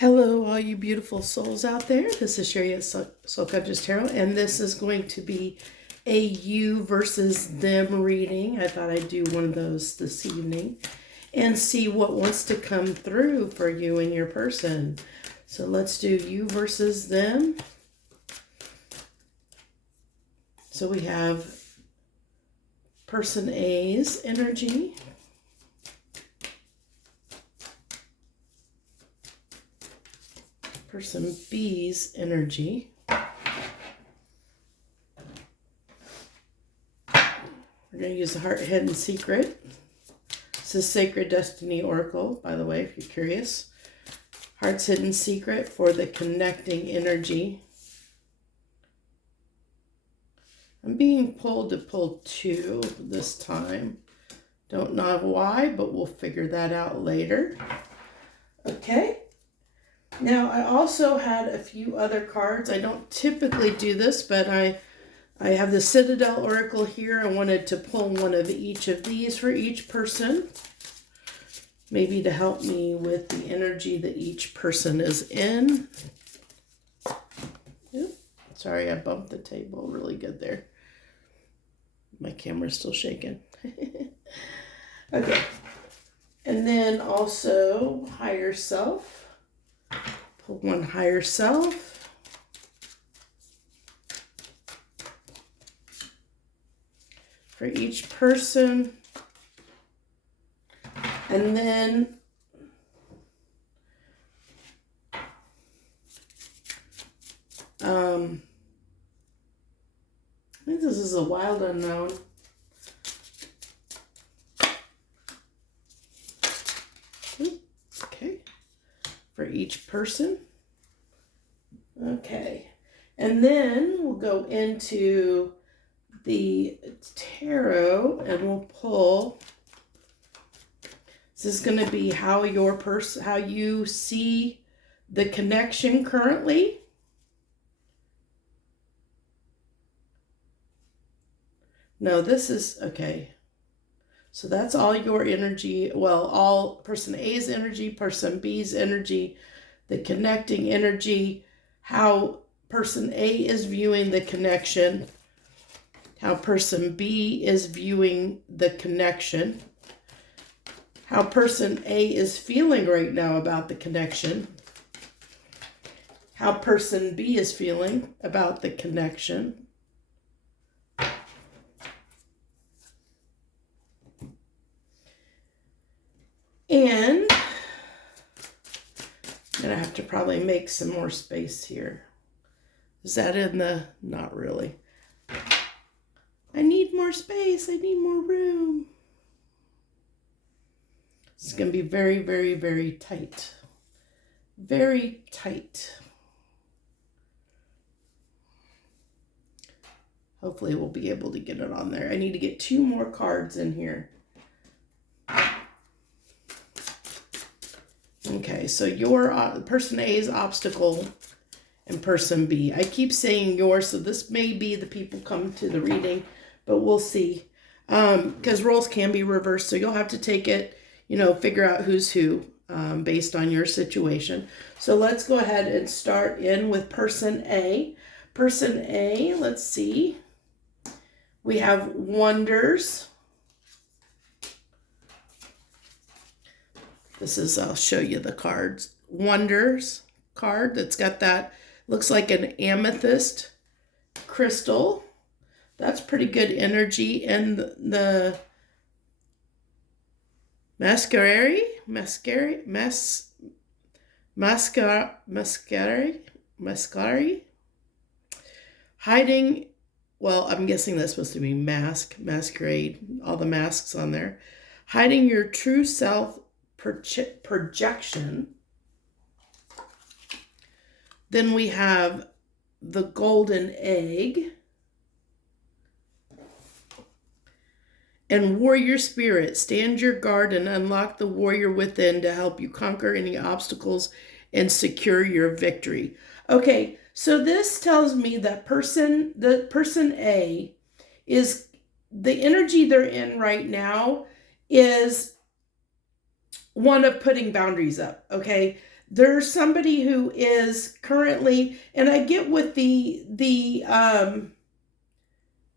Hello, all you beautiful souls out there. This is Sherry at Soul Conscious Tarot, and this is going to be a you versus them reading. I thought I'd do one of those this evening and see what wants to come through for you and your person. So let's do you versus them. So we have person A's energy. Person B's energy. We're going to use the Heart Hidden Secret. This is Sacred Destiny Oracle, by the way, if you're curious. Heart's Hidden Secret for the connecting energy. I'm being pulled to pull two this time. Don't know why, but we'll figure that out later. Okay. Now, I also had a few other cards. I don't typically do this, but I have the Citadel Oracle here. I wanted to pull one of each of these for each person. Maybe to help me with the energy that each person is in. Oops, sorry, I bumped the table really good there. My camera's still shaking. Okay. And then also Higher Self. Pull one Higher Self. For each person. And then I think this is a Wild Unknown. Okay. For each person. Okay. And then we'll go into the tarot and we'll pull. This is going to be how your person, how you see the connection currently. No, this is, okay. So that's all your energy. Well, all person A's energy, person B's energy, the connecting energy, how person A is viewing the connection, how person B is viewing the connection, how person A is feeling right now about the connection, how person B is feeling about the connection. And I'm going to have to probably make some more space here. Is that in the... Not really. I need more space. I need more room. It's going to be very, very, very tight. Very tight. Hopefully we'll be able to get it on there. I need to get two more cards in here. Okay, so your person A's obstacle and person B. I keep saying yours, so this may be the people come to the reading, but we'll see. Because roles can be reversed, so you'll have to take it, figure out who's who based on your situation. So let's go ahead and start in with person A. Person A, let's see. We have Wonders. This is, I'll show you the cards. Wonders card that's got that, looks like an amethyst crystal. That's pretty good energy. And the mascari, hiding, well, I'm guessing that's supposed to be masquerade, all the masks on there. Hiding your true self projection. Then we have the Golden Egg and Warrior Spirit. Stand your guard and unlock the warrior within to help you conquer any obstacles and secure your victory. Okay, so this tells me that the person A is, the energy they're in right now is one of putting boundaries up, okay? There's somebody who is currently, and I get with the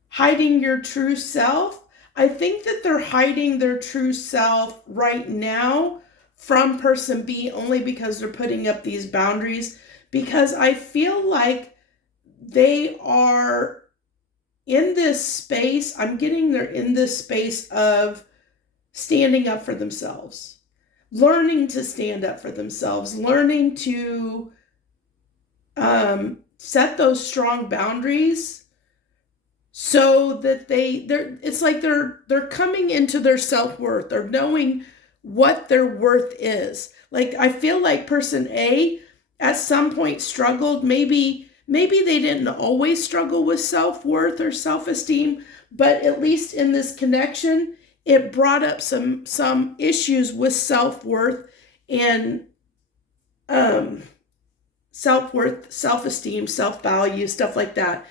hiding your true self. I think that they're hiding their true self right now from person B only because they're putting up these boundaries, because I feel like they are in this space. I'm getting they're in this space of standing up for themselves, learning to stand up for themselves, learning to set those strong boundaries, so that it's like they're coming into their self-worth. They're knowing what their worth is. Like, I feel like person A at some point struggled. Maybe they didn't always struggle with self-worth or self-esteem, but at least in this connection, it brought up some issues with self-worth and self-worth, self-esteem, self-value, stuff like that.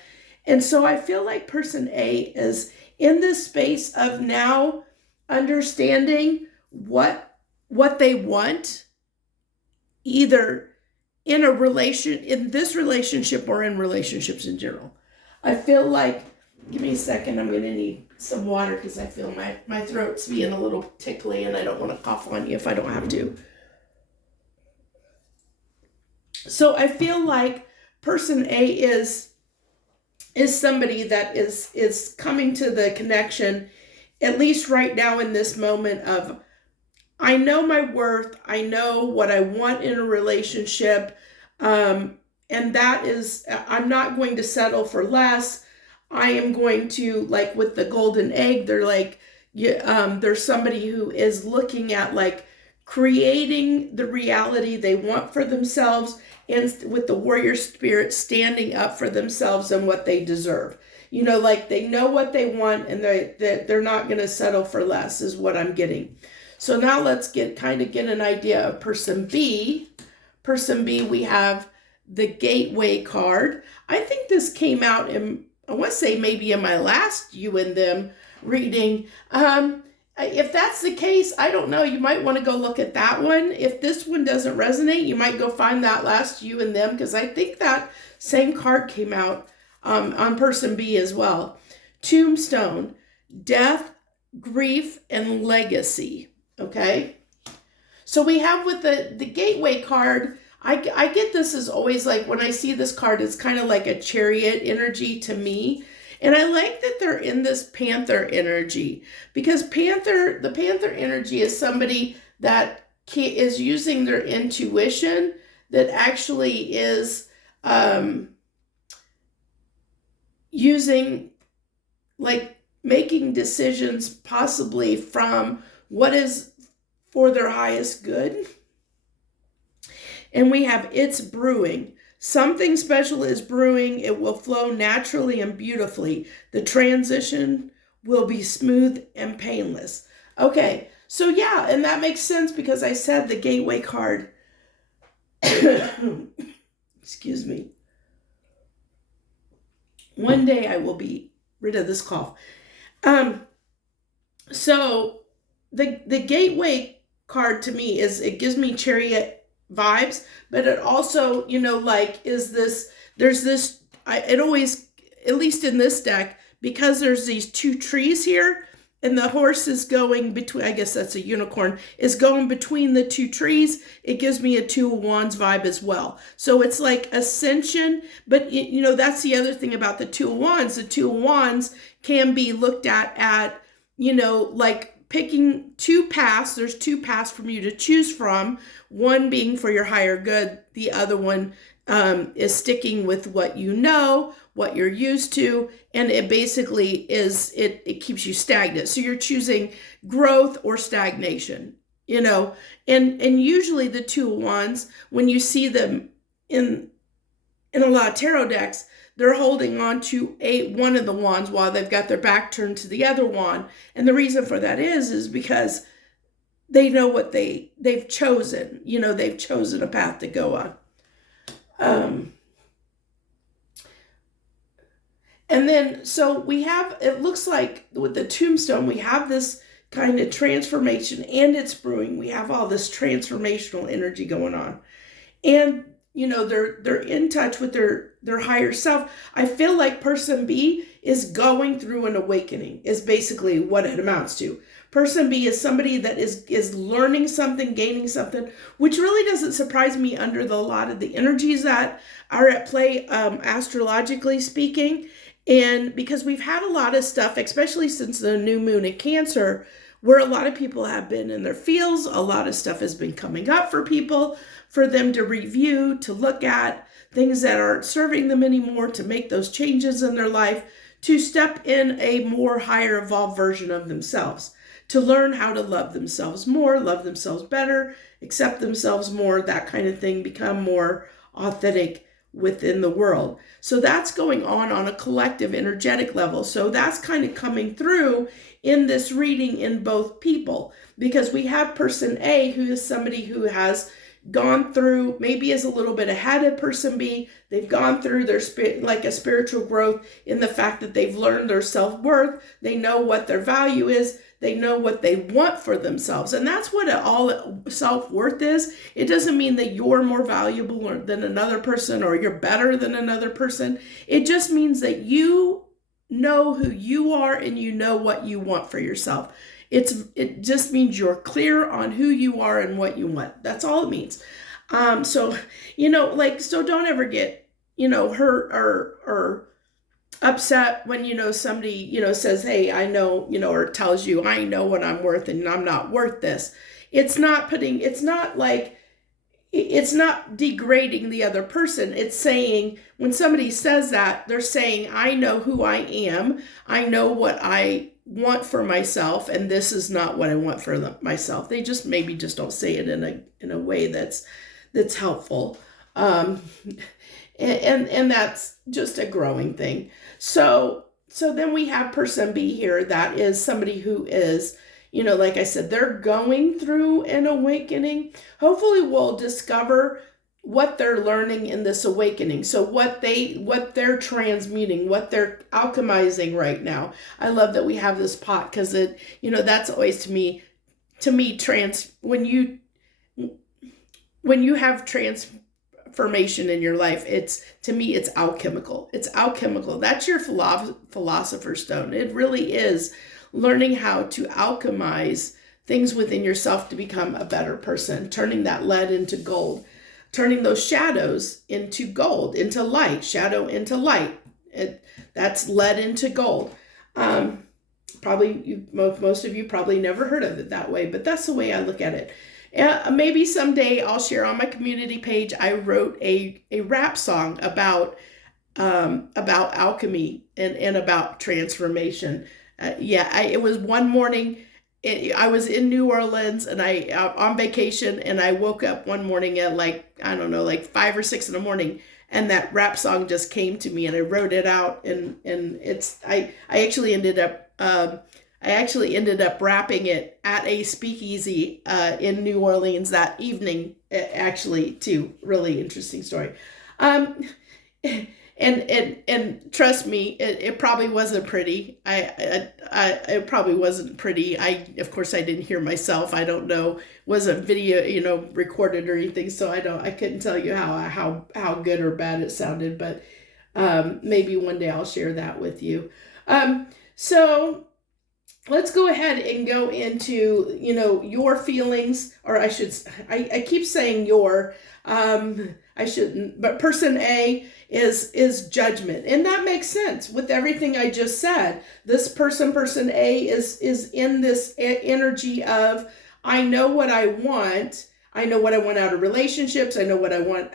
And so I feel like person A is in this space of now understanding what they want, either in this relationship or in relationships in general. I feel like, give me a second, I'm gonna need some water because I feel my throat's being a little tickly and I don't want to cough on you if I don't have to. So I feel like person A is somebody that is coming to the connection, at least right now in this moment, of, I know my worth, I know what I want in a relationship, and that is, I'm not going to settle for less. I am going to, like with the golden egg, they're like, there's somebody who is looking at like creating the reality they want for themselves, and with the warrior spirit, standing up for themselves and what they deserve. Like they know what they want, and they're not going to settle for less, is what I'm getting. So now let's get an idea of person B. Person B, we have the gateway card. I think this came out in, I want to say maybe in my last You and Them reading. If that's the case, I don't know. You might want to go look at that one. If this one doesn't resonate, you might go find that last You and Them, because I think that same card came out on person B as well. Tombstone, death, grief, and legacy. Okay. So we have with the gateway card, I get this as always, like when I see this card, it's kind of like a chariot energy to me. And I like that they're in this panther energy, because the panther energy is somebody that is using their intuition, that actually is using, like, making decisions possibly from what is for their highest good. And we have it's brewing. Something special is brewing. It will flow naturally and beautifully. The transition will be smooth and painless. Okay, so yeah, and that makes sense because I said the gateway card. Excuse me. One day I will be rid of this cough. So the gateway card to me it gives me chariot vibes, but it also, like, it always, at least in this deck, because there's these two trees here, and the horse is going between, I guess that's a unicorn, is going between the two trees. It gives me a Two of Wands vibe as well. So it's like ascension, but that's the other thing about the Two of Wands. The Two of Wands can be looked at, like picking two paths. There's two paths for you to choose from, one being for your higher good, the other one is sticking with what you know, what you're used to, and it basically is, it keeps you stagnant. So you're choosing growth or stagnation, and usually the Two of Wands, when you see them in a lot of tarot decks, they're holding on to one of the wands while they've got their back turned to the other wand. And the reason for that is because they know what they've chosen. They've chosen a path to go on. And then, so we have, it looks like with the tombstone, we have this kind of transformation, and it's brewing. We have all this transformational energy going on. and they're in touch with their higher self. I feel like person B is going through an awakening, is basically what it amounts to. Person B is somebody that is learning something, gaining something, which really doesn't surprise me under a lot of the energies that are at play, astrologically speaking. And because we've had a lot of stuff, especially since the new moon in Cancer, where a lot of people have been in their fields, a lot of stuff has been coming up for people, for them to review, to look at things that aren't serving them anymore, to make those changes in their life, to step in a more higher evolved version of themselves, to learn how to love themselves more, love themselves better, accept themselves more, that kind of thing, become more authentic within the world. So that's going on a collective energetic level. So that's kind of coming through in this reading in both people, because we have person A, who is somebody who has gone through, maybe is a little bit ahead of person B. They've gone through their like a spiritual growth in the fact that they've learned their self-worth. They know what their value is. They know what they want for themselves. And that's what all self-worth is. It doesn't mean that you're more valuable than another person or you're better than another person. It just means that you know who you are and you know what you want for yourself. It just means you're clear on who you are and what you want. That's all it means. So don't ever get, hurt or upset when, somebody, says, hey, I know, or tells you, I know what I'm worth and I'm not worth this. It's not degrading the other person. It's saying, when somebody says that, they're saying, I know who I am. I know what I want for myself, and this is not what I want for myself. They just maybe just don't say it in a way that's helpful. And that's just a growing thing. So then we have person B here. That is somebody who is, like I said, they're going through an awakening. Hopefully we'll discover what they're learning in this awakening. So what they're transmuting, what they're alchemizing right now. I love that we have this pot, because that's always to me when you have transformation in your life, it's alchemical. It's alchemical. That's your philosopher's stone. It really is learning how to alchemize things within yourself to become a better person, turning that lead into gold, turning those shadows into gold, into light, shadow into light. That's lead into gold. Probably most of you probably never heard of it that way, but that's the way I look at it. Maybe someday I'll share on my community page. I wrote a rap song about alchemy and about transformation. It was one morning. I was in New Orleans and I on vacation, and I woke up one morning at like 5 or 6 in the morning, and that rap song just came to me, and I wrote it out, and I actually ended up rapping it at a speakeasy in New Orleans that evening, actually, too. Really interesting story. And trust me, it probably wasn't pretty. It probably wasn't pretty. Of course I didn't hear myself. I don't know, wasn't video, recorded or anything. So I couldn't tell you how good or bad it sounded, but maybe one day I'll share that with you. So let's go ahead and go into, your feelings, or I keep saying I shouldn't, but person A is judgment. And that makes sense with everything I just said. This person A is in this energy of, I know what I want. I know what I want out of relationships. I know what I want,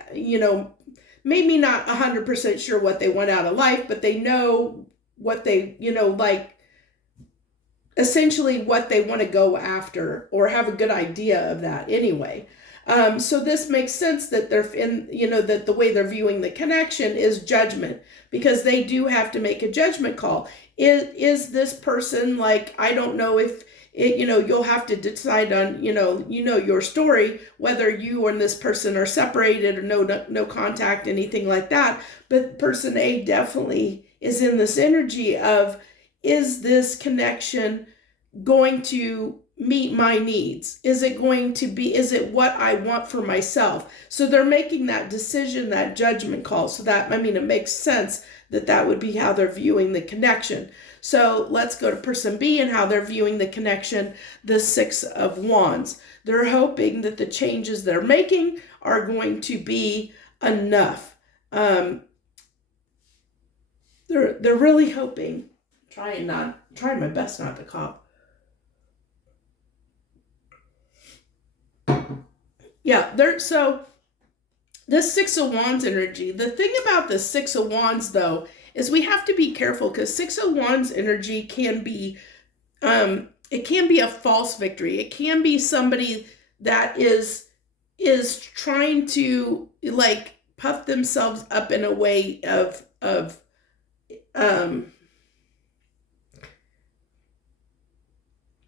maybe not 100% sure what they want out of life, but they know what they, essentially what they want to go after, or have a good idea of that anyway. So this makes sense that they're that the way they're viewing the connection is judgment, because they do have to make a judgment call. Is this person, I don't know if it, you'll have to decide on, your story, whether you and this person are separated or no contact, anything like that. But person A definitely is in this energy of, is this connection going to meet my needs? Is it is it what I want for myself? So they're making that decision, that judgment call. So that, it makes sense that that would be how they're viewing the connection. So let's go to person B and how they're viewing the connection, the Six of Wands. They're hoping that the changes they're making are going to be enough. They're really hoping, trying my best not to cough. Yeah, so the Six of Wands energy. The thing about the Six of Wands, though, is we have to be careful because Six of Wands energy can be, it can be a false victory. It can be somebody that is trying to like puff themselves up in a way of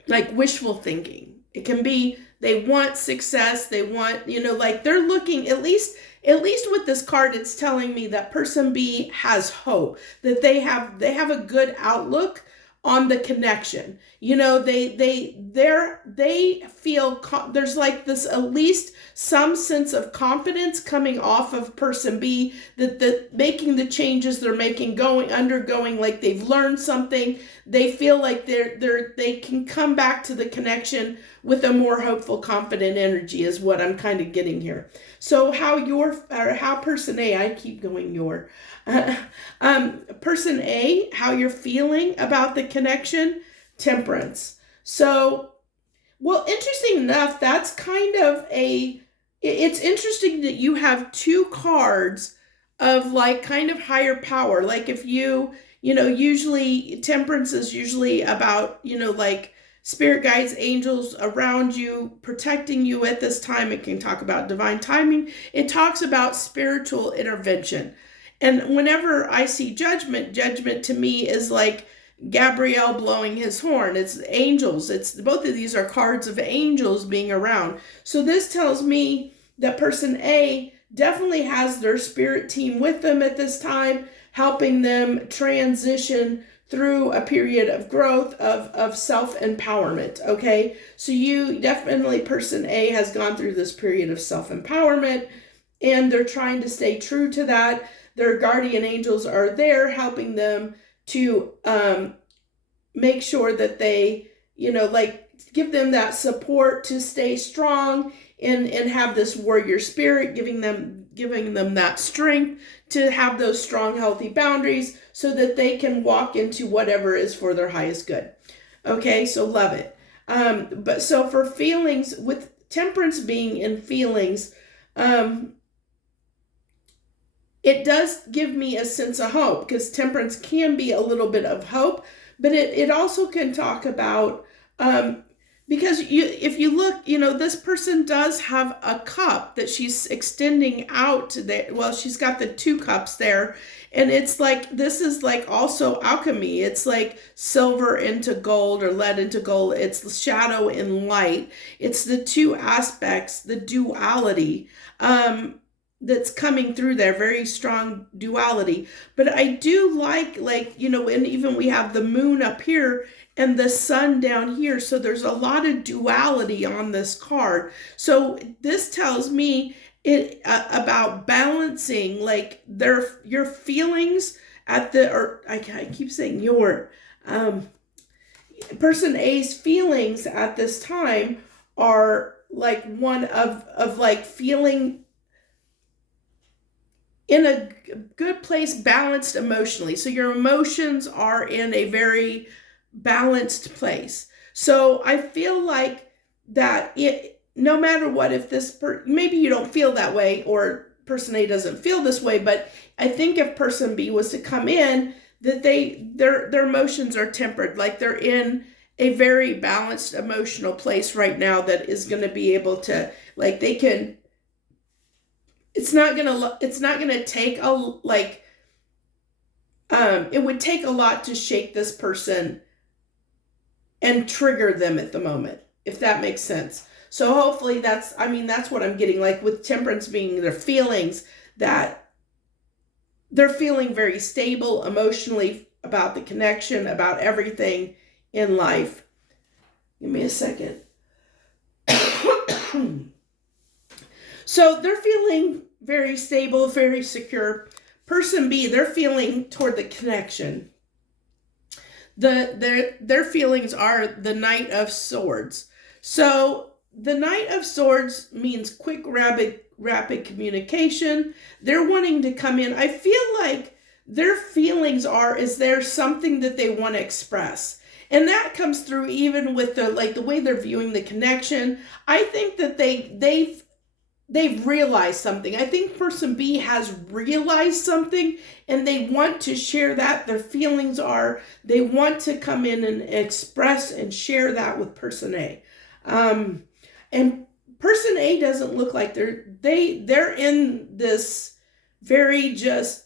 like wishful thinking. It can be they want success, they want, like they're looking, at least with this card, it's telling me that person B has hope, that they have a good outlook on the connection. They feel there's like this, at least some sense of confidence coming off of person B, that making the changes they're making, undergoing, like they've learned something. They feel like they can come back to the connection with a more hopeful, confident energy is what I'm kind of getting here. So how person A, I keep going person A, how you're feeling about the connection, Temperance. So, well, interesting enough, that's kind of it's interesting that you have two cards of like kind of higher power. Like if usually Temperance is usually about, like spirit guides, angels around you, protecting you at this time. It can talk about divine timing. It talks about spiritual intervention. And whenever I see judgment to me is like Gabriel blowing his horn. It's angels. Both of these are cards of angels being around. So this tells me that person A definitely has their spirit team with them at this time, helping them transition through a period of growth, of self-empowerment, okay? So you definitely, person A has gone through this period of self-empowerment, and they're trying to stay true to that. Their guardian angels are there helping them to make sure that they, like give them that support to stay strong and have this warrior spirit, giving them that strength to have those strong, healthy boundaries so that they can walk into whatever is for their highest good. Okay, so love it. But so for feelings, with Temperance being in feelings, it does give me a sense of hope, because Temperance can be a little bit of hope, but it also can talk about, because if you look, this person does have a cup that she's extending out to there. Well, she's got the two cups there, and it's like, this is like also alchemy. It's like silver into gold or lead into gold. It's the shadow and light. It's the two aspects, the duality, that's coming through there, very strong duality. But I do like, and even we have the moon up here and the sun down here. So there's a lot of duality on this card. So this tells me about balancing, like your feelings I keep saying your, person A's feelings at this time are like one of like feeling in a good place, balanced emotionally. So your emotions are in a very balanced place. So I feel like that no matter what, if maybe you don't feel that way, or person A doesn't feel this way, but I think if person B was to come in, that their emotions are tempered, like they're in a very balanced emotional place right now that is going to be able to, like, they can, it's not gonna take it would take a lot to shake this person and trigger them at the moment, if that makes sense. So hopefully that's what I'm getting, like with Temperance being their feelings, that they're feeling very stable emotionally about the connection, about everything in life. Give me a second. So they're feeling very stable, very secure. Person B, they're feeling toward the connection. Their feelings are the Knight of Swords. So the Knight of Swords means quick, rapid communication. They're wanting to come in. I feel like their feelings are, is there something that they want to express? And that comes through even with the way they're viewing the connection. I think that they've realized something. I think person B has realized something and they want to share that. Their feelings are, they want to come in and express and share that with person A. And person A doesn't look like they're in this very just,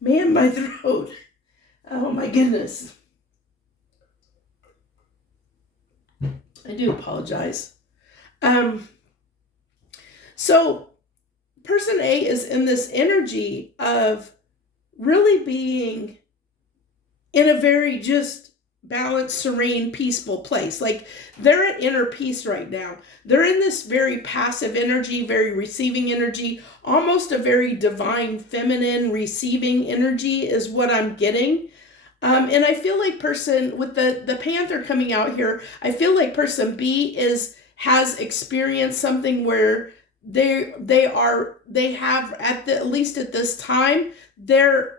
man, my throat. Oh my goodness. I do apologize. So person A is in this energy of really being in a very just balanced, serene, peaceful place. Like they're at inner peace right now. They're in this very passive energy, very receiving energy, almost a very divine, feminine, receiving energy is what I'm getting. And I feel like person with the panther coming out here, I feel like person B has experienced something where they have at least at this time, they're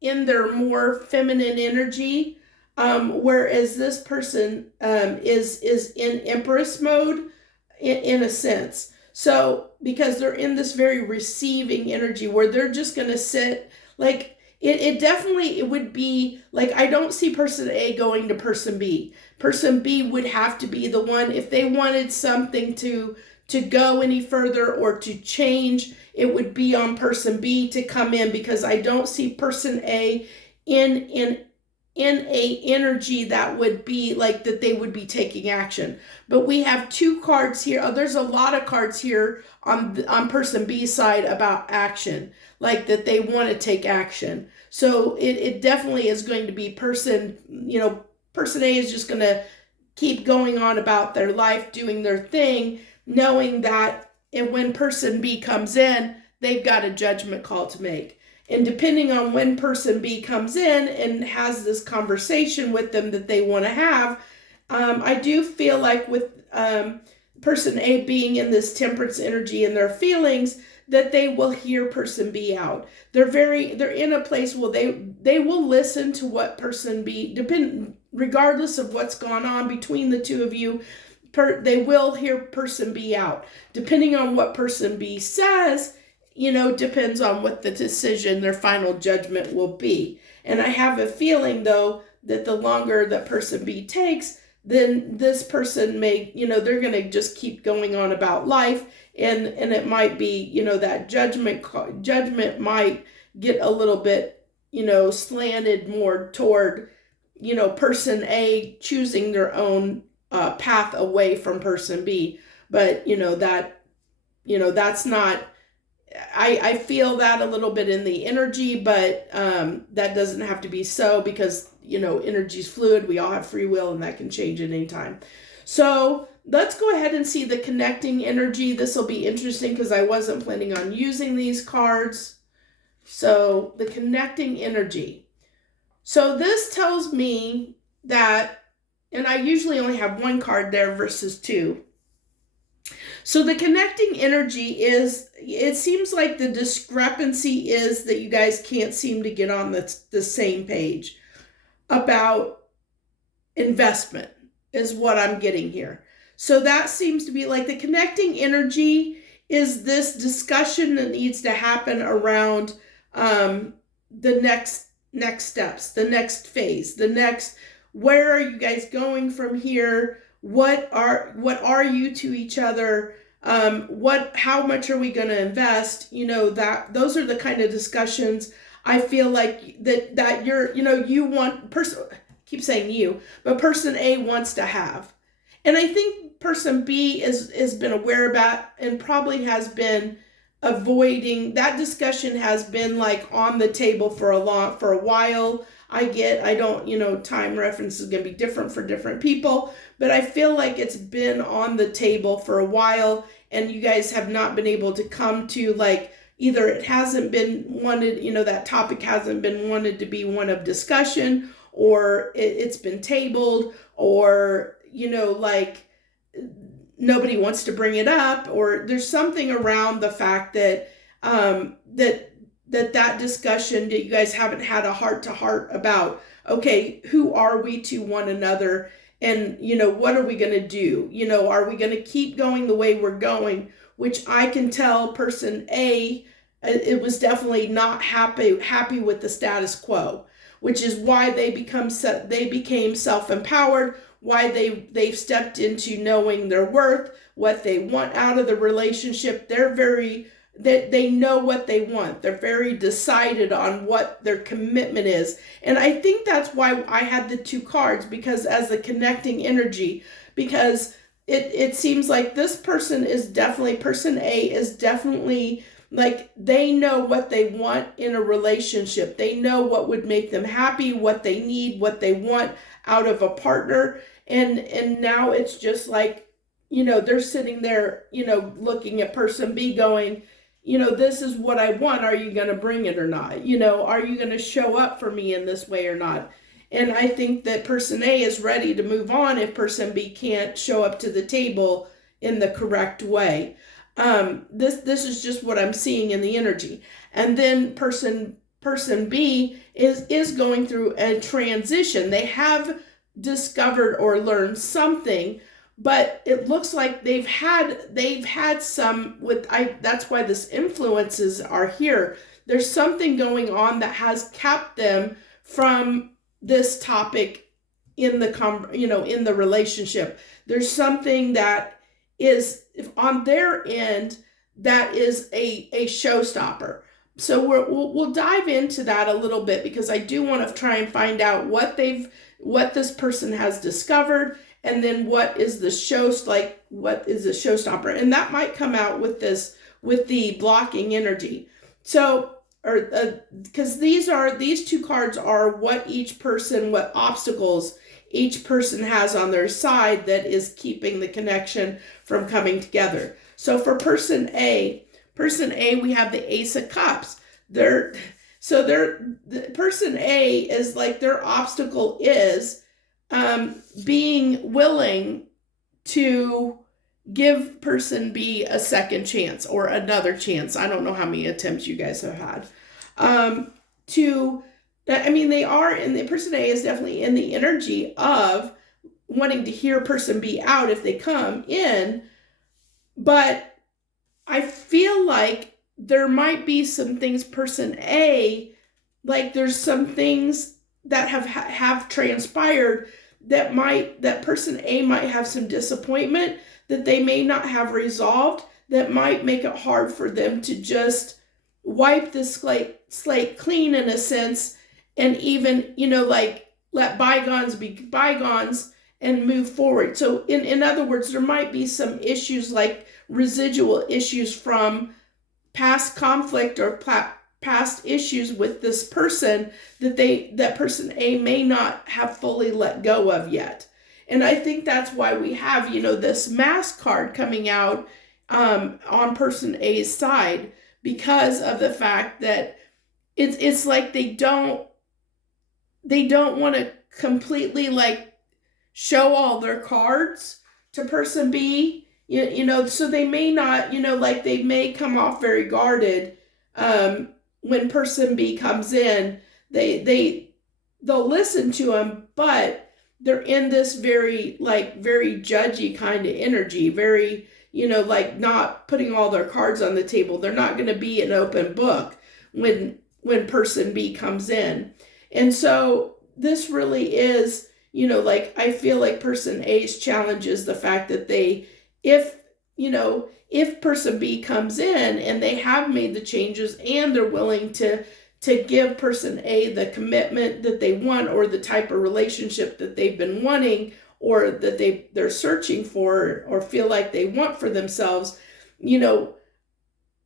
in their more feminine energy, whereas this person is in Empress mode in a sense. So because they're in this very receiving energy where they're just going to sit like. It definitely, it would be like, I don't see person A going to person B. Person B would have to be the one, if they wanted something to go any further or to change, it would be on person B to come in, because I don't see person A in a energy that would be like that they would be taking action. But we have two cards here. Oh, there's a lot of cards here on person B's side about action, like that they want to take action. So it definitely is going to be person A is just going to keep going on about their life, doing their thing, knowing that when person B comes in, they've got a judgment call to make. And depending on when person B comes in and has this conversation with them that they want to have, I do feel like with person A being in this temperance energy and their feelings, that they will hear person B out. They're in a place where they will listen to what person B, regardless of what's gone on between the two of you, they will hear person B out. Depending on what person B says, depends on what the decision, their final judgment will be. And I have a feeling, though, that the longer that person B takes, then this person may, they're going to just keep going on about life. And it might be, that judgment might get a little bit, slanted more toward, person A choosing their own path away from person B. But, that's not, I feel that a little bit in the energy, but that doesn't have to be so, because, energy is fluid. We all have free will, and that can change at any time. So let's go ahead and see the connecting energy. This will be interesting because I wasn't planning on using these cards. So the connecting energy. So this tells me that, and I usually only have one card there versus two. So the connecting energy is, it seems like the discrepancy is that you guys can't seem to get on the same page about investment is what I'm getting here. So that seems to be like the connecting energy is this discussion that needs to happen around the next steps, the next phase, where are you guys going from here? What are you to each other? How much are we going to invest? Those are the kind of discussions I feel like that you're, you want keep saying you, but person A wants to have. And I think person B has been aware about and probably has been avoiding that discussion, has been like on the table for a while. I don't, time reference is going to be different for different people, but I feel like it's been on the table for a while and you guys have not been able to come to, like, either it hasn't been wanted, that topic hasn't been wanted to be one of discussion, or it's been tabled, or, like, nobody wants to bring it up, or there's something around the fact that that discussion that you guys haven't had a heart to heart about, okay, who are we to one another, and what are we going to do? Are we going to keep going the way we're going, which I can tell person A, it was definitely not happy with the status quo, which is why they became self-empowered, why they've stepped into knowing their worth, what they want out of the relationship. They know what they want. They're very decided on what their commitment is. And I think that's why I had the 2 cards, because as the connecting energy, because it seems like this person A is definitely, like, they know what they want in a relationship. They know what would make them happy, what they need, what they want out of a partner. And now it's just like, they're sitting there, looking at person B going, this is what I want. Are you going to bring it or not? Are you going to show up for me in this way or not? And I think that person A is ready to move on if person B can't show up to the table in the correct way. This is just what I'm seeing in the energy. And then person B is going through a transition. They have discovered or learned something, but it looks like they've had some that's why this influences are here. There's something going on that has kept them from this topic in the relationship. There's something that is on their end that is a showstopper. So we'll dive into that a little bit, because I do want to try and find out what this person has discovered, and then what is the showstopper, and that might come out with the blocking energy. So, because these 2 cards are what obstacles each person has on their side that is keeping the connection from coming together. So for person A, we have the Ace of Cups. The person A is like, their obstacle is being willing to give person B a second chance or another chance. I don't know how many attempts you guys have had. They are, and the person A is definitely in the energy of wanting to hear person B out if they come in, but I feel like there might be some things person A, like there's some things that have transpired that person A might have some disappointment that they may not have resolved, that might make it hard for them to just wipe the slate clean in a sense, and even, like, let bygones be bygones and move forward. So in other words, there might be some issues, like residual issues from past conflict or past issues with this person that person A may not have fully let go of yet. And I think that's why we have, this Mask card coming out on person A's side, because of the fact that it's like they don't want to completely, like, show all their cards to person B, so they may not, like, they may come off very guarded when person B comes in. They'll listen to him, but they're in this very judgy kind of energy, very, like, not putting all their cards on the table. They're not going to be an open book when person B comes in. And so this really is, I feel like person A's challenge is the fact that if person B comes in and they have made the changes and they're willing to give person A the commitment that they want, or the type of relationship that they've been wanting, or that they're searching for, or feel like they want for themselves,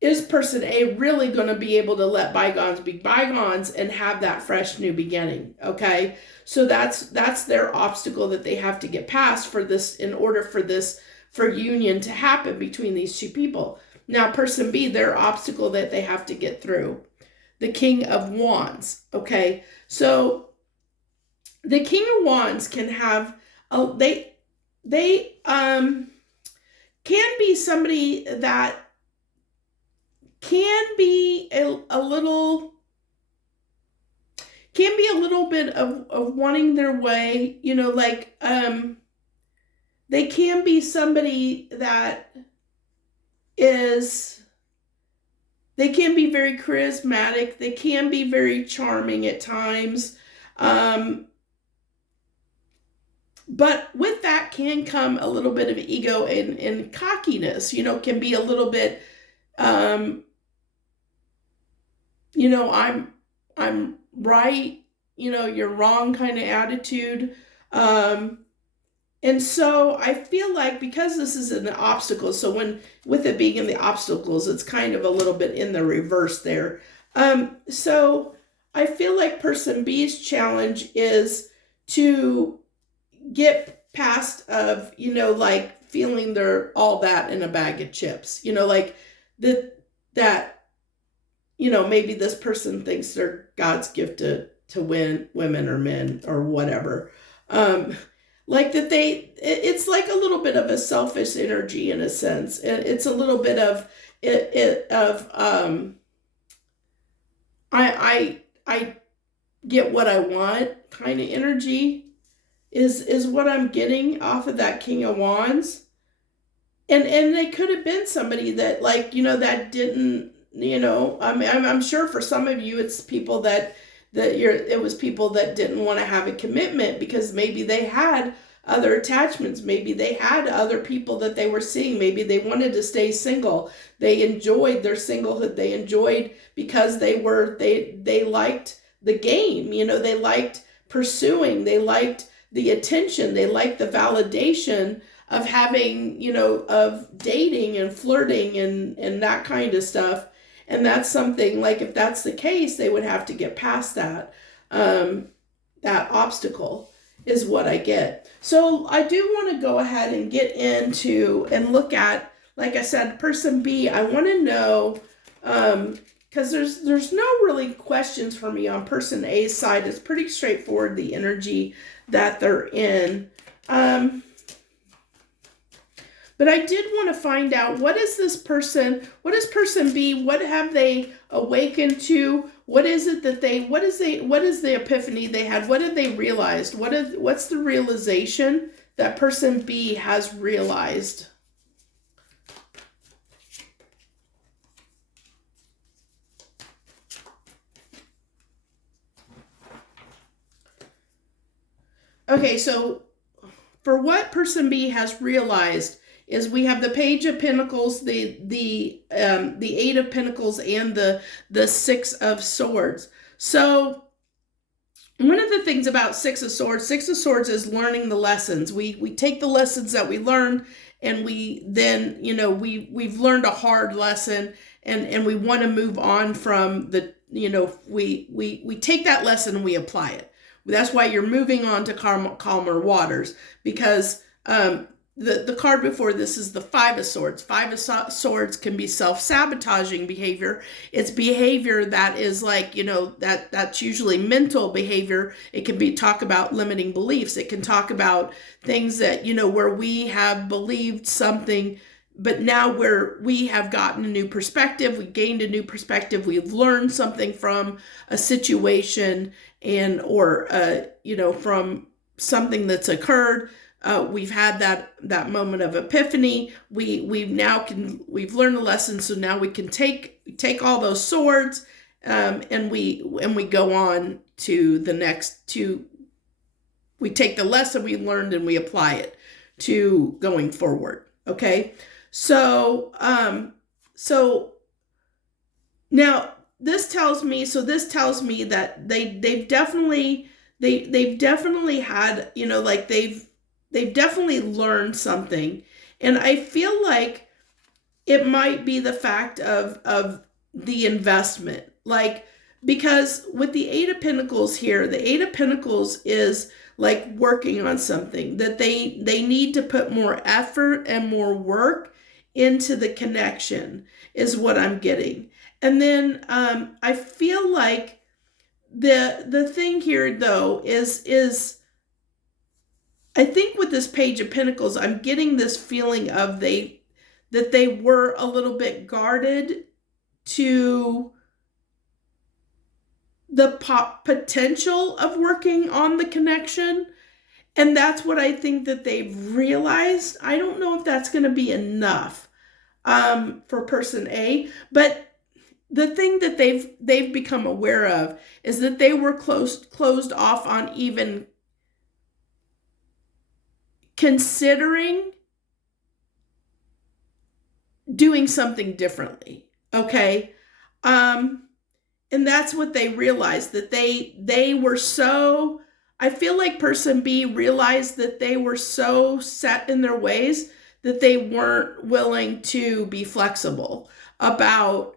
is person A really going to be able to let bygones be bygones and have that fresh new beginning? Okay, so that's their obstacle that they have to get past for this, in order for union to happen between these two people. Now, person B, their obstacle that they have to get through, the King of Wands. Okay, so the King of Wands can have they can be somebody that can be a little bit of wanting their way, like they can be somebody that they can be very charismatic, they can be very charming at times, but with that can come a little bit of ego and cockiness, can be a little bit I'm right, you're wrong kind of attitude. And so I feel like, because this is an obstacle, so with it being in the obstacles, it's kind of a little bit in the reverse there. So I feel like person B's challenge is to get past of, like feeling they're all that in a bag of chips, like that maybe this person thinks they're God's gift to win women or men or whatever. Like that it's like a little bit of a selfish energy in a sense. It's a little bit of I get what I want kind of energy is what I'm getting off of that King of Wands. And they could have been somebody that, like, that didn't, I'm sure for some of you it's people it was people that didn't want to have a commitment because maybe they had other attachments, maybe they had other people that they were seeing, maybe they wanted to stay single, they enjoyed their singlehood, they enjoyed because they liked the game, they liked pursuing, they liked the attention, they liked the validation of having, of dating and flirting and that kind of stuff. And that's something, like, if that's the case, they would have to get past that. That obstacle is what I get. So I do want to go ahead and get into and look at, like I said, person B. I want to know, because there's no really questions for me on person A's side. It's pretty straightforward, the energy that they're in. But I did want to find out, what is person B, what have they awakened to? What is it that what is the epiphany they had? What have they realized? What's the realization that person B has realized? Okay, so for what person B has realized is we have the Page of Pentacles, the Eight of Pentacles, and the Six of Swords. So one of the things about Six of Swords is learning the lessons. We take the lessons that we learned, and we then, we've learned a hard lesson, and we want to move on from the, we take that lesson and we apply it. That's why you're moving on to calmer waters, because the card before this is the Five of Swords. Five of Swords can be self-sabotaging behavior. It's behavior that is like, that's usually mental behavior. It can be talk about limiting beliefs. It can talk about things that, where we have believed something, but now where we have gotten a new perspective, we gained a new perspective, we've learned something from a situation or from something that's occurred. We've had that moment of epiphany. We've learned a lesson, so now we can take all those swords, and we go on to the next. We take the lesson we learned and we apply it to going forward. Okay, so now this tells me that they've definitely had, they've definitely learned something. And I feel like it might be the fact of the investment. Like, because with the Eight of Pentacles here, the Eight of Pentacles is like working on something that they need to put more effort and more work into the connection is what I'm getting. And then I feel like the thing here though is I think with this Page of Pentacles, I'm getting this feeling of that they were a little bit guarded to the potential of working on the connection. And that's what I think that they've realized. I don't know if that's going to be enough for person A, but the thing that they've become aware of is that they were closed off on even considering doing something differently. Okay. And that's what they realized, that they were so, I feel like person B realized that they were so set in their ways that they weren't willing to be flexible about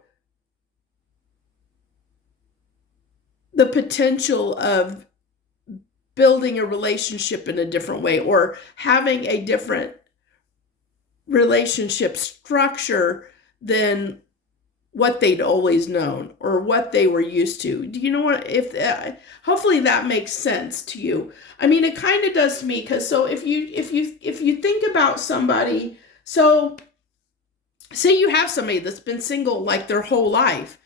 the potential of building a relationship in a different way or having a different relationship structure than what they'd always known or what they were used to. Do you know what, if hopefully that makes sense to you. I mean, it kind of does to me, because so if you think about somebody, so say you have somebody that's been single like their whole life.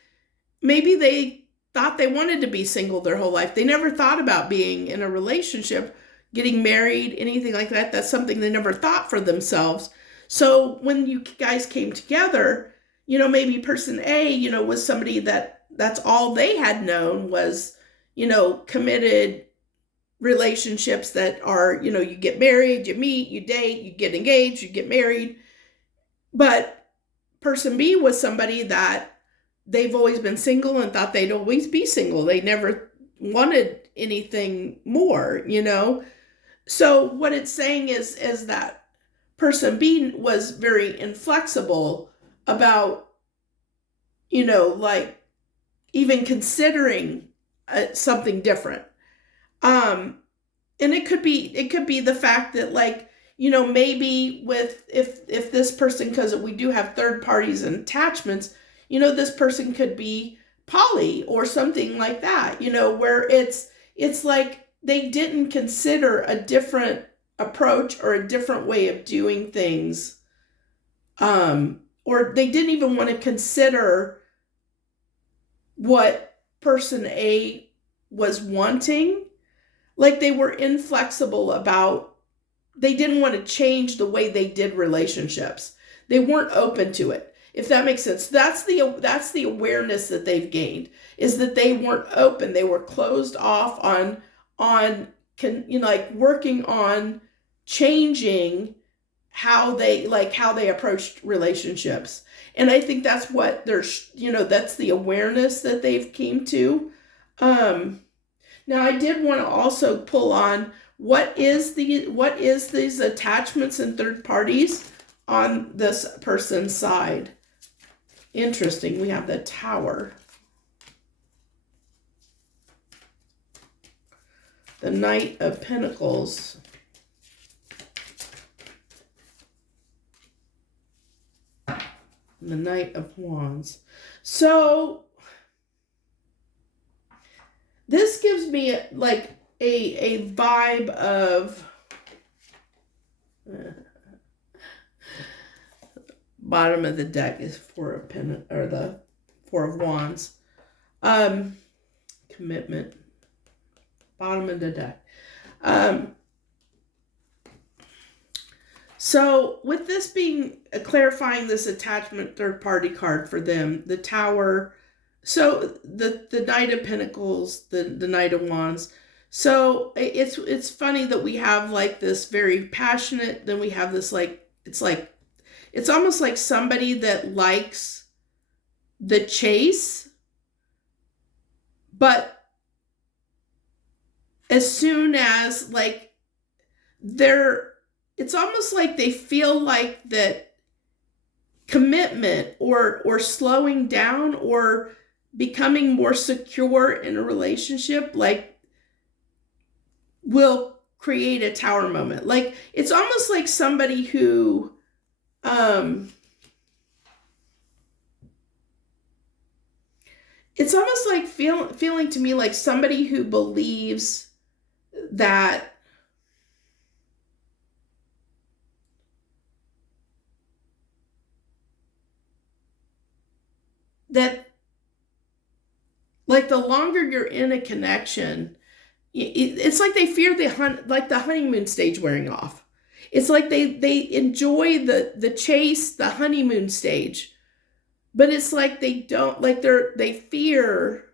Maybe they thought they wanted to be single their whole life. They never thought about being in a relationship, getting married, anything like that. That's something they never thought for themselves. So when you guys came together, maybe person A, was somebody that's all they had known was, committed relationships that are, you get married, you meet, you date, you get engaged, you get married. But person B was somebody that they've always been single and thought they'd always be single. They never wanted anything more, So what it's saying is that person B was very inflexible about, like even considering something different. And it could be the fact that, like, maybe with if this person, because we do have third parties and attachments, this person could be poly or something like that, where it's like they didn't consider a different approach or a different way of doing things, or they didn't even want to consider what person A was wanting. Like they were inflexible about, they didn't want to change the way they did relationships. They weren't open to it, if that makes sense. That's the awareness that they've gained, is that they weren't open. They were closed off on like working on changing how they approached relationships. And I think that's what that's the awareness that they've came to. Now I did want to also pull on what is these attachments and third parties on this person's side. Interesting. We have the Tower, the Knight of Pentacles, and the Knight of Wands. So this gives me like a vibe of bottom of the deck is the Four of Wands. Commitment. Bottom of the deck. So with this being clarifying this attachment third party card for them, the Tower, so the Knight of Pentacles, the Knight of Wands. So it's funny that we have like this very passionate, then we have this it's almost like somebody that likes the chase, but as soon as like it's almost like they feel like that commitment or slowing down or becoming more secure in a relationship, like, will create a tower moment. Like, it's almost like somebody who, it's almost like feeling to me like somebody who believes that like the longer you're in a connection, it's like they fear the honeymoon stage wearing off. It's like they enjoy the chase, the honeymoon stage, but it's like they don't, like they fear,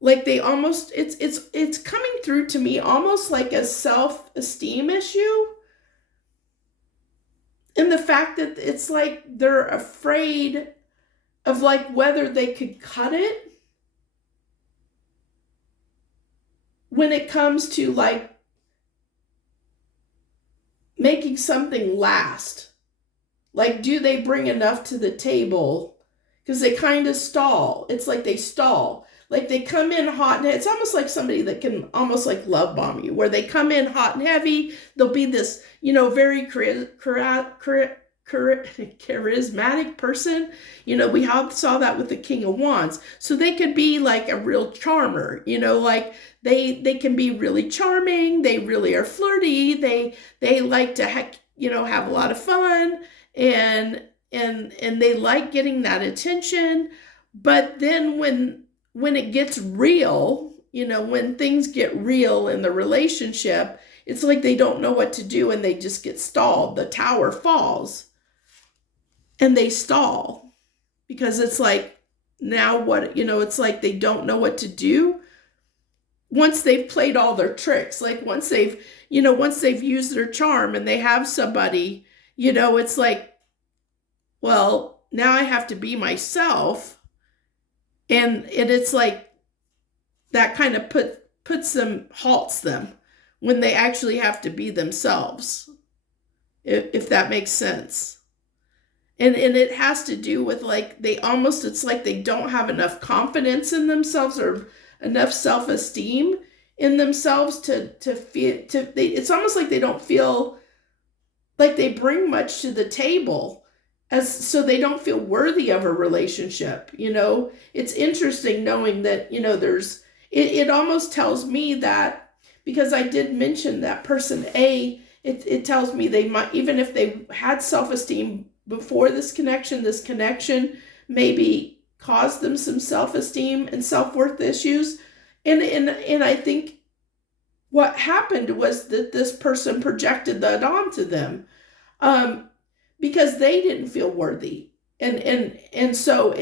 like they almost, it's coming through to me almost like a self-esteem issue, and the fact that it's like they're afraid of like whether they could cut it when it comes to like making something last. Like, do they bring enough to the table? Because they kind of stall. It's like they stall. Like they come in hot and it's almost like somebody that can almost like love bomb you, where they come in hot and heavy. They'll be this, very charismatic person. We saw that with the King of Wands. So they could be like a real charmer, like they can be really charming. They really are flirty. They like to have a lot of fun, and they like getting that attention. But then when it gets real, when things get real in the relationship, it's like they don't know what to do and they just get stalled. The tower falls and they stall because it's like, now what, it's like they don't know what to do once they've played all their tricks. Like once they've used their charm and they have somebody, it's like, well, now I have to be myself. And it's like that kind of halts them when they actually have to be themselves, if that makes sense. And it has to do with like it's like they don't have enough confidence in themselves or enough self-esteem in themselves to feel it's almost like they don't feel like they bring much to the table, so they don't feel worthy of a relationship. It's interesting knowing that, it almost tells me that, because I did mention that person A, it tells me they might, even if they had self-esteem before this connection maybe caused them some self-esteem and self-worth issues. And I think what happened was that this person projected that onto them. Because they didn't feel worthy. And so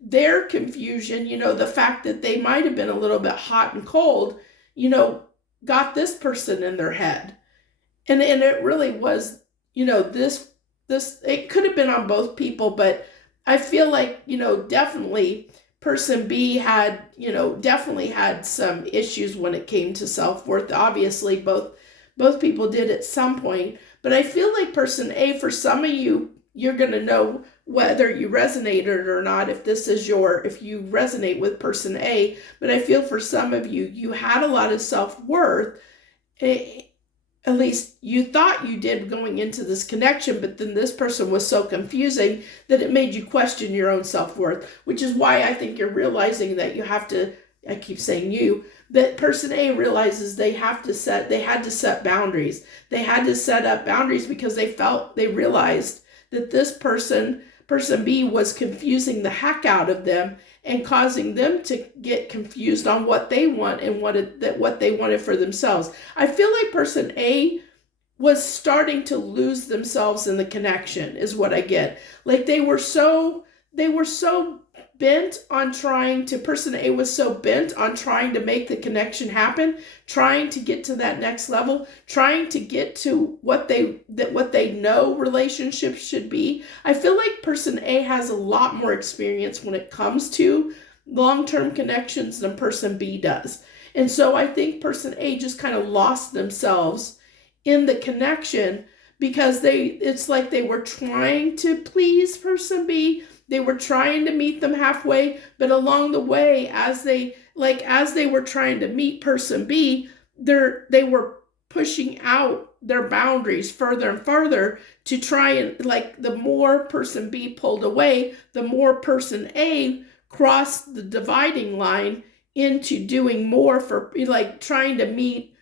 their confusion, the fact that they might have been a little bit hot and cold, got this person in their head. And it really was, this, it could have been on both people, but I feel like, definitely person B had, definitely had some issues when it came to self-worth. Obviously, both people did at some point. But I feel like person A, for some of you, you're going to know whether you resonated or not, if you resonate with person A. But I feel for some of you, you had a lot of self-worth. At least you thought you did going into this connection, but then this person was so confusing that it made you question your own self-worth, which is why I think you're realizing that you have to, I keep saying that person A realizes they had to set boundaries. They had to set up boundaries because they realized that this person B, was confusing the heck out of them and causing them to get confused on what they want and what they wanted for themselves. I feel like person A was starting to lose themselves in the connection, is what I get. Like they were so bent on person A was so bent on trying to make the connection happen, trying to get to that next level, trying to get to what they know relationships should be. I feel like person A has a lot more experience when it comes to long-term connections than person B does. And so I think person A just kind of lost themselves in the connection because it's like they were trying to please person B. They were trying to meet them halfway, but along the way, as they were trying to meet person B, they were pushing out their boundaries further and further to try and, like, the more person B pulled away, the more person A crossed the dividing line into doing more for, like, trying to meet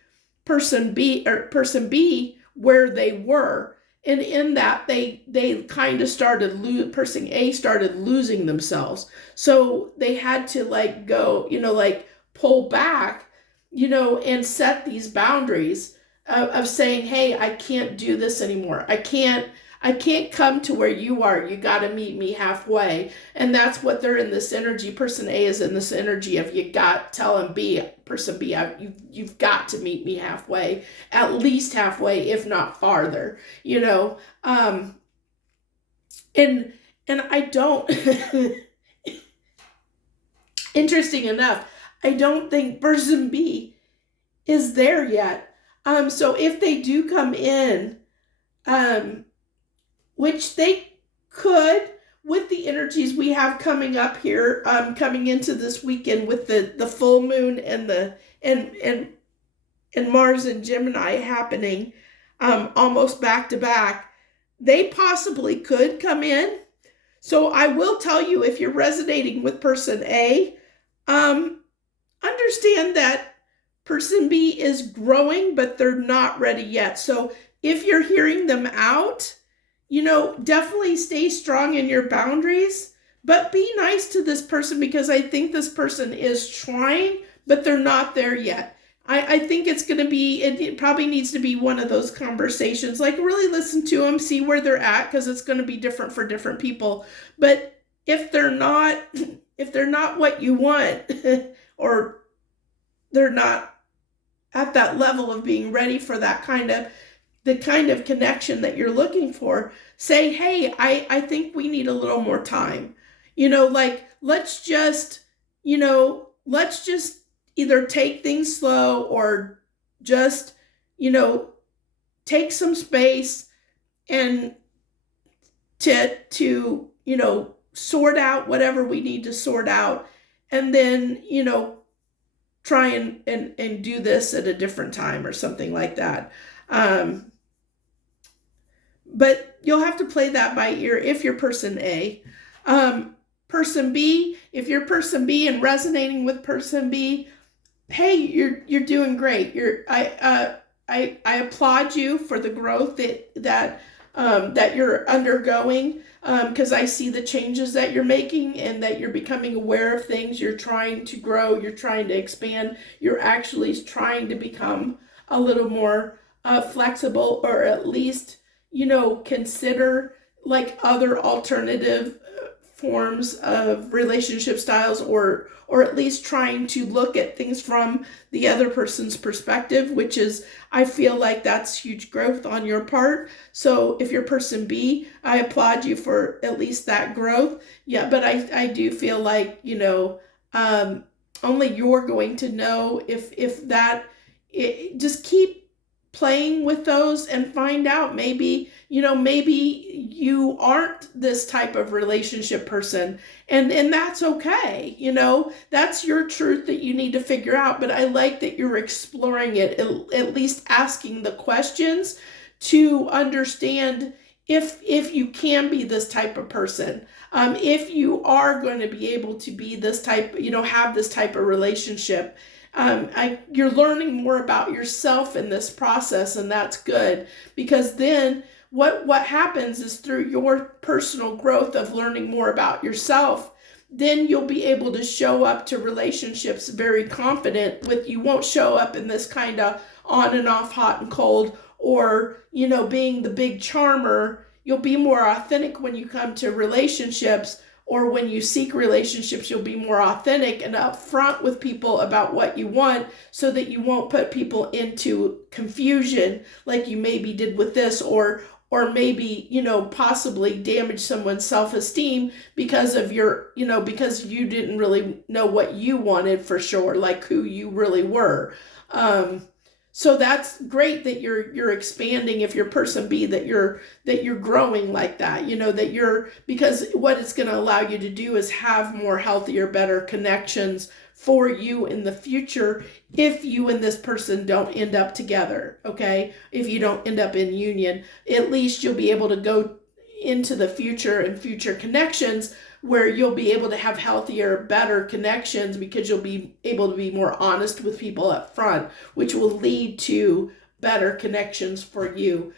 person B where they were. And in that, they kind of started, person A started losing themselves. So they had to, like, go, like, pull back, and set these boundaries of saying, hey, I can't do this anymore. I can't come to where you are. You got to meet me halfway. And that's what they're in this energy. Person A is in this energy of, you got, telling person B, you've got to meet me halfway, at least halfway, if not farther, and I don't, interesting enough, I don't think person B is there yet. So if they do come in, which they could, with the energies we have coming up here, coming into this weekend with the full moon and Mars and Gemini happening, almost back to back, they possibly could come in. So I will tell you, if you're resonating with person A, understand that person B is growing, but they're not ready yet. So if you're hearing them out, definitely stay strong in your boundaries, but be nice to this person, because I think this person is trying, but they're not there yet. I think it's going to be, it probably needs to be one of those conversations, like, really listen to them, see where they're at, because it's going to be different for different people. But if they're not what you want, or they're not at that level of being ready for that the kind of connection that you're looking for, say, hey, I think we need a little more time. Like, let's just either take things slow, or just, take some space and to sort out whatever we need to sort out, and then, try and do this at a different time or something like that. But you'll have to play that by ear if you're person A. Person B, if you're person B and resonating with person B, hey, you're doing great. I applaud you for the growth that you're undergoing, because I see the changes that you're making, and that you're becoming aware of things. You're trying to grow. You're trying to expand. You're actually trying to become a little more flexible, or at least, consider, like, other alternative forms of relationship styles, or at least trying to look at things from the other person's perspective, which is, I feel like that's huge growth on your part. So if you're person B, I applaud you for at least that growth. Yeah, but I do feel like, only you're going to know if that, just keep playing with those and find out, maybe you aren't this type of relationship person, and that's okay. That's your truth that you need to figure out. But I like that you're exploring it, at least asking the questions to understand if you can be this type of person, if you are going to be able to be this type, have this type of relationship. You're learning more about yourself in this process, and that's good, because then what happens is, through your personal growth of learning more about yourself, then you'll be able to show up to relationships very confident. You won't show up in this kind of on and off, hot and cold, or being the big charmer. You'll be more authentic when you come to relationships, or when you seek relationships. You'll be more authentic and upfront with people about what you want, so that you won't put people into confusion like you maybe did with this, or maybe, possibly damage someone's self-esteem because of because you didn't really know what you wanted for sure, like who you really were. So that's great that you're expanding, if you're person B, that you're growing like that, that you're, because what it's going to allow you to do is have more healthier, better connections for you in the future if you and this person don't end up together, okay? If you don't end up in union, at least you'll be able to go into the future and future connections where you'll be able to have healthier, better connections, because you'll be able to be more honest with people up front, which will lead to better connections for you.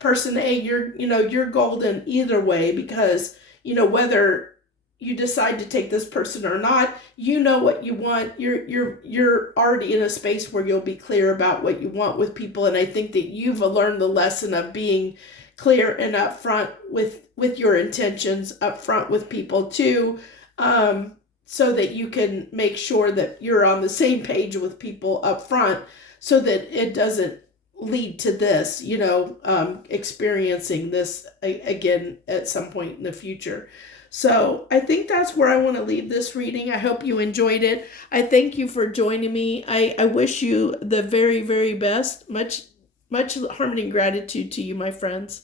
Person A, you're golden either way, because whether you decide to take this person or not, you know what you want. You're already in a space where you'll be clear about what you want with people, and I think that you've learned the lesson of being clear and upfront with your intentions upfront with people too, so that you can make sure that you're on the same page with people upfront, so that it doesn't lead to this, experiencing this again at some point in the future. So I think that's where I want to leave this reading. I hope you enjoyed it. I thank you for joining me. I wish you the very, very best. Much harmony and gratitude to you, my friends.